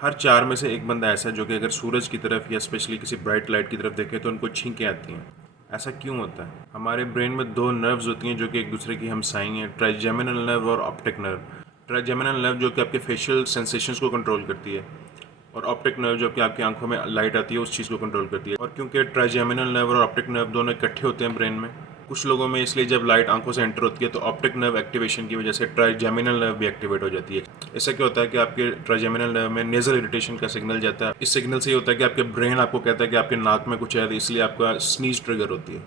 हर 4 में से एक बंदा ऐसा है जो कि अगर सूरज की तरफ या स्पेशली किसी ब्राइट लाइट की तरफ देखे तो उनको छींकें आती हैं। ऐसा क्यों होता है? हमारे ब्रेन में 2 नर्व्स होती हैं जो कि एक दूसरे की हमसाई हैं, ट्राइजेमिनल नर्व और ऑप्टिक नर्व। ट्राइजेमिनल नर्व जो कि आपके फेशियल सेंसेशंस को कंट्रोल करती है, और ऑप्टिक नर्व जो कि आपकी आंखों में लाइट आती है उस चीज़ को कंट्रोल करती है। और क्योंकि ट्राइजेमिनल नर्व और ऑप्टिक नर्व दोनों इकट्ठे होते हैं ब्रेन में, कुछ लोगों में इसलिए जब लाइट आंखों से एंटर होती है तो ऑप्टिक नर्व एक्टिवेशन की वजह से ट्राइजेमिनल नर्व भी एक्टिवेट हो जाती है। इससे क्या होता है कि आपके ट्राइजेमिनल नर्व में नेजल इरिटेशन का सिग्नल जाता है। इस सिग्नल से ये होता है कि आपके ब्रेन आपको कहता है कि आपके नाक में कुछ है, इसलिए आपका स्नीज ट्रिगर होती है।